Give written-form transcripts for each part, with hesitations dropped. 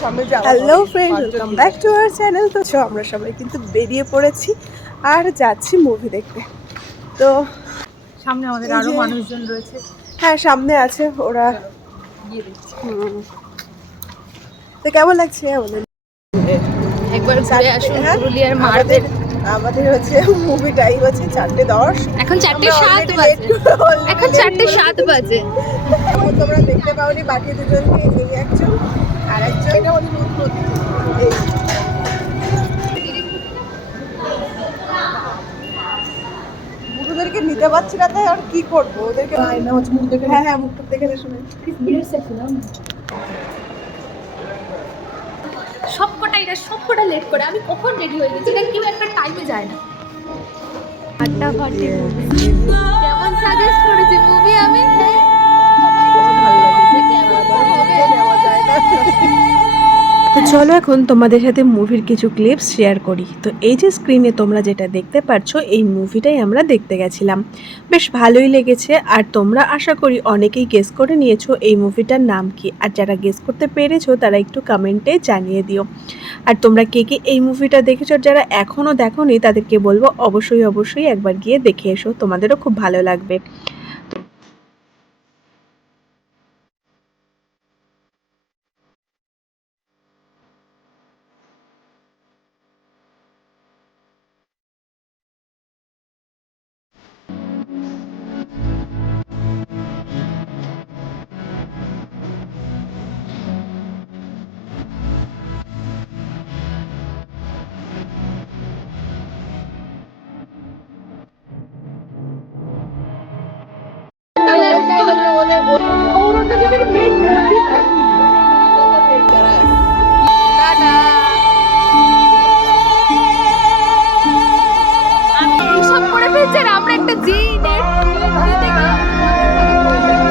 Hello friend, welcome back to our channel. তো আমরা সবাই কিন্তু বেরিয়ে পড়েছি আর যাচ্ছি মুভি দেখতে। তো সামনে আমাদের আরো মানুষজন রয়েছে। হ্যাঁ, সামনে আছে ওরা। গিয়ে দেখছি। তো কেমন লাগছে আমাদের? একবার ঘুরে আসুন পুরুলিয়ার আমাদের আমাদের হচ্ছে মুভি টাইম হচ্ছে 4:10। এখন 4:07 বাজে। এখন 4:07 বাজে। তোমরা দেখতে পাওনি বাকি দুজনকে, এই একজন আর একজন। এটা আমাদের নতুন ওদেরকে নিতে পারছি না, তাই আর কি করবো? ওদেরকে মুখ দেখে, হ্যাঁ মুখটা দেখে শুনে সবকটা লেট করে। আমি কখন রেডি হয়ে গেছি, এটা কেউ একটা টাইমে যায় না। ফাটাফাটি মুভি কেমন সাজেস্ট করেছি মুভি আমি? তো চলো এখন তোমাদের সাথে মুভির কিছু ক্লিপস শেয়ার করি। তো এই যে স্ক্রিনে তোমরা যেটা দেখতে পাচ্ছ, এই মুভিটাই আমরা দেখতে গেছিলাম। বেশ ভালোই লেগেছে। আর তোমরা আশা করি অনেকেই গেস করে নিয়েছো এই মুভিটার নাম কি। আর যারা গেস করতে পেরেছো তারা একটু কমেন্টে জানিয়ে দিও। আর তোমরা কে কে এই মুভিটা দেখেছো, যারা এখনও দেখোনি তাদেরকে বলবো অবশ্যই একবার গিয়ে দেখে এসো, তোমাদেরও খুব ভালো লাগবে।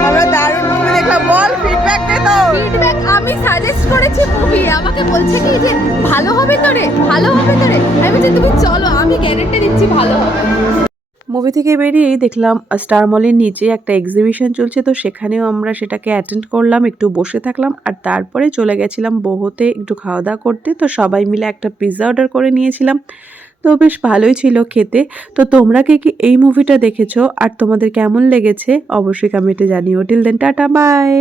আমরা দারুণ মুভি দেখলাম। বল ফিডব্যাক দে তো। ফিডব্যাক আমি সাজেস্ট করেছি মুভি, আমাকে বলছে কি যে ভালো হবে তোরে, ভালো হবে তোরে। আমি বলছি তুমি চলো, আমি গ্যারান্টি দিচ্ছি ভালো হবে। মুভি থেকে বেরিয়েই দেখলাম স্টার মলের নিচে একটা এক্সিবিশন চলছে। তো সেখানেও আমরা সেটাকে অ্যাটেন্ড করলাম, একটু বসে থাকলাম আর তারপরে চলে গেছিলাম বহুতে একটু খাওয়া দাওয়া করতে। তো সবাই মিলে একটা পিৎজা অর্ডার করে নিয়েছিলাম। তো বেশ ভালোই ছিল খেতে। তো তোমরা কে কি এই মুভিটা দেখেছো আর তোমাদের কেমন লেগেছে অবশ্যই কমেন্টে জানিও। Till then tata by.